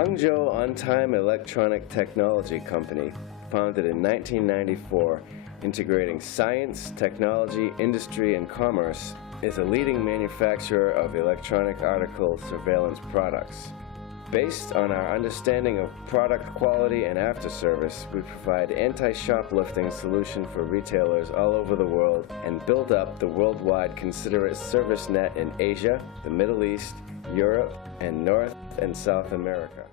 Hangzhou ONTIME Electronic Technology Company, founded in 1994, integrating science, technology, industry, and commerce, is a leading manufacturer of electronic article surveillance products. Based on our understanding of product quality and after-service, we provide anti-shoplifting solution for retailers all over the world and build up the worldwide considerate service net in Asia, the Middle East, Europe, and North and South America.